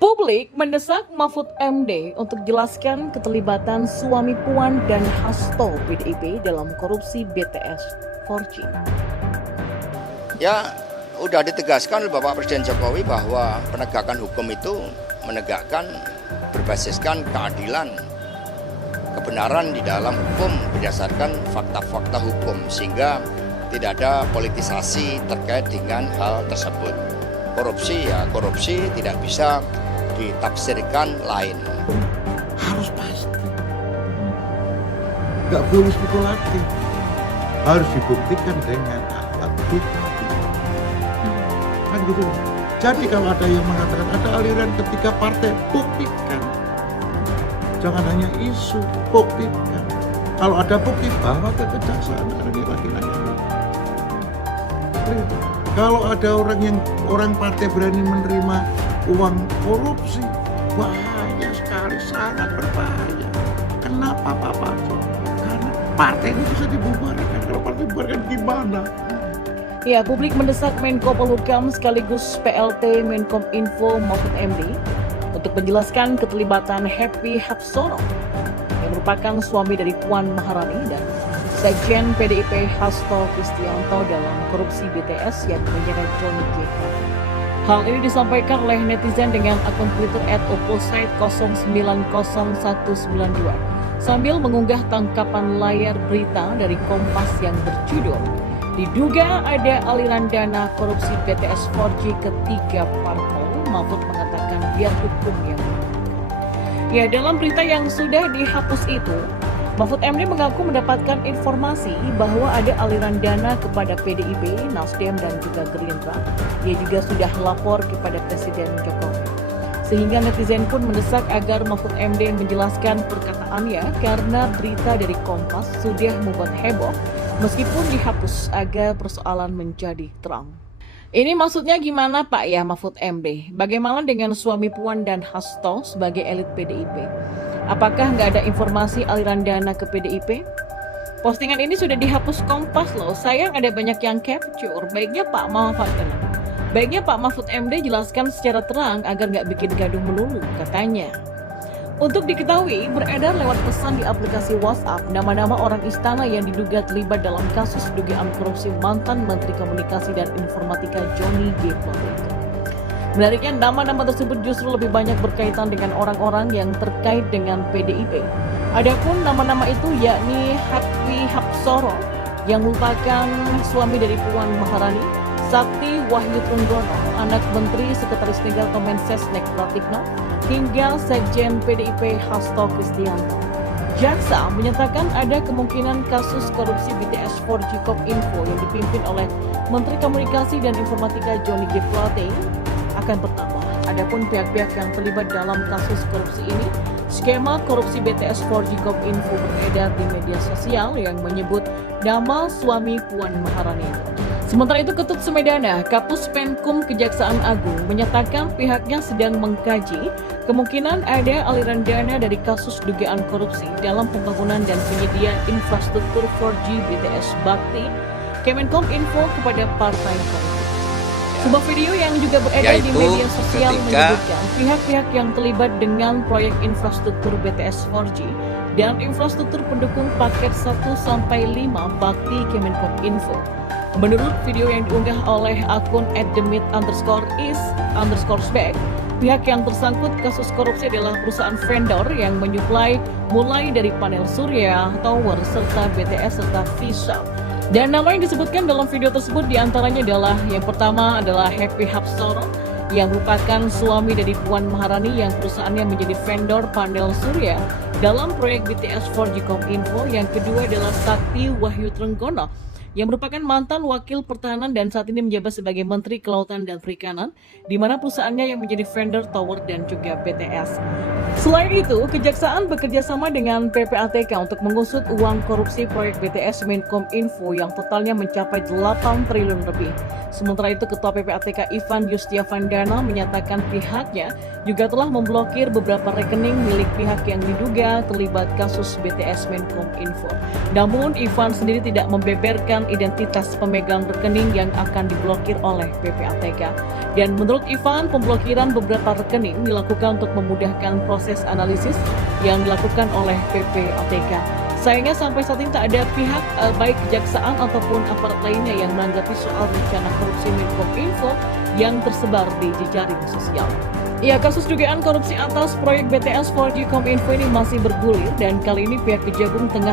Publik mendesak Mahfud MD untuk jelaskan keterlibatan suami Puan dan Hasto PDIP dalam korupsi BTS 4G. Ya, udah ditegaskan oleh Bapak Presiden Jokowi bahwa penegakan hukum itu menegakkan berbasiskan keadilan, kebenaran di dalam hukum berdasarkan fakta-fakta hukum, sehingga tidak ada politisasi terkait dengan hal tersebut. Korupsi ya korupsi, tidak bisa ditafsirkan lain. Harus pasti, nggak boleh spekulatif, harus dibuktikan dengan alat bukti. Kan gitu. Jadi kalau ada yang mengatakan ada aliran ketiga partai, buktikan. Jangan hanya isu, buktikan. Kalau ada bukti, bawa ke kejaksaan. Kalau ada orang partai berani menerima uang korupsi, bahaya sekali, sangat berbahaya. Kenapa Pak Paco? Karena partai ini bisa dibubarkan. Kalau partai dibubarkan gimana? Ya, publik mendesak Menko Polhukam sekaligus PLT Menkom Info Mahfud MD untuk menjelaskan keterlibatan Happy Hapsono yang merupakan suami dari Puan Maharani dan Sekjen PDIP Hasto Kristianto dalam korupsi BTS yang menyeret Johnny G. Hal ini disampaikan oleh netizen dengan akun Twitter @opposite090192 sambil mengunggah tangkapan layar berita dari Kompas yang berjudul "Diduga ada aliran dana korupsi BTS 4G ketiga parpol, Mahfud mengatakan biar hukum yang menang." Ya, dalam berita yang sudah dihapus itu, Mahfud MD mengaku mendapatkan informasi bahwa ada aliran dana kepada PDIP, Nasdem, dan juga Gerindra. Ia juga sudah lapor kepada Presiden Jokowi. Sehingga netizen pun mendesak agar Mahfud MD menjelaskan perkataannya karena berita dari Kompas sudah membuat heboh meskipun dihapus agar persoalan menjadi terang. Ini maksudnya gimana Pak ya Mahfud MD? Bagaimana dengan suami Puan dan Hasto sebagai elit PDIP? Apakah nggak ada informasi aliran dana ke PDIP? Postingan ini sudah dihapus Kompas loh. Sayang ada banyak yang capture. Baiknya Pak Mahfud MD jelaskan secara terang agar nggak bikin gaduh melulu, katanya. Untuk diketahui, beredar lewat pesan di aplikasi WhatsApp nama-nama orang istana yang diduga terlibat dalam kasus dugaan korupsi mantan Menteri Komunikasi dan Informatika Johnny G. Plate. Menariknya, nama-nama tersebut justru lebih banyak berkaitan dengan orang-orang yang terkait dengan PDIP. Adapun nama-nama itu yakni Happy Hapsono yang merupakan suami dari Puan Maharani, Sakti Wahyu Trenggono, anak Menteri Sekretaris Negara Kemensesnek Pratikno, hingga Sekjen PDIP Hasto Kristianto. Jaksa menyatakan ada kemungkinan kasus korupsi BTS 4G Kopinfo yang dipimpin oleh Menteri Komunikasi dan Informatika Johnny G. Plate akan bertambah. Adapun pihak-pihak yang terlibat dalam kasus korupsi ini, skema korupsi BTS 4G Kopinfo beredar di media sosial yang menyebut nama suami Puan Maharani. Sementara itu, Ketut Sumedana, Kapus Penkum Kejaksaan Agung, menyatakan pihaknya sedang mengkaji kemungkinan ada aliran dana dari kasus dugaan korupsi dalam pembangunan dan penyediaan infrastruktur 4G BTS Bakti Kemenkom Info kepada partai politik. Sebuah video yang juga beredar di media sosial menyebutkan pihak-pihak yang terlibat dengan proyek infrastruktur BTS 4G dan infrastruktur pendukung paket 1-5 Bakti Kemenkom Info. Menurut video yang diunggah oleh akun @demit_is_back, pihak yang tersangkut kasus korupsi adalah perusahaan vendor yang menyuplai mulai dari panel surya, tower, serta BTS serta visa. Dan nama yang disebutkan dalam video tersebut diantaranya adalah yang pertama adalah Happy Hapsono yang merupakan suami dari Puan Maharani yang perusahaannya menjadi vendor panel surya dalam proyek BTS 4G Kopinfo. Yang kedua adalah Sakti Wahyu Trenggono yang merupakan mantan wakil pertahanan dan saat ini menjabat sebagai Menteri Kelautan dan Perikanan, di mana perusahaannya yang menjadi vendor tower dan juga BTS. Selain itu, Kejaksaan bekerja sama dengan PPATK untuk mengusut uang korupsi proyek BTS Menkom Info yang totalnya mencapai 8 triliun lebih. Sementara itu, Ketua PPATK Ivan Yustiavandana menyatakan pihaknya juga telah memblokir beberapa rekening milik pihak yang diduga terlibat kasus BTS Menkominfo. Namun, Ivan sendiri tidak membeberkan identitas pemegang rekening yang akan diblokir oleh PPATK. Dan menurut Ivan, pemblokiran beberapa rekening dilakukan untuk memudahkan proses analisis yang dilakukan oleh PPATK. Sayangnya sampai saat ini tak ada pihak baik kejaksaan ataupun aparat lainnya yang menanggapi soal rencana korupsi Menkominfo yang tersebar di jejaring sosial. Ya, kasus dugaan korupsi atas proyek BTS 4G Kominfo ini masih bergulir dan kali ini pihak Kejagung tengah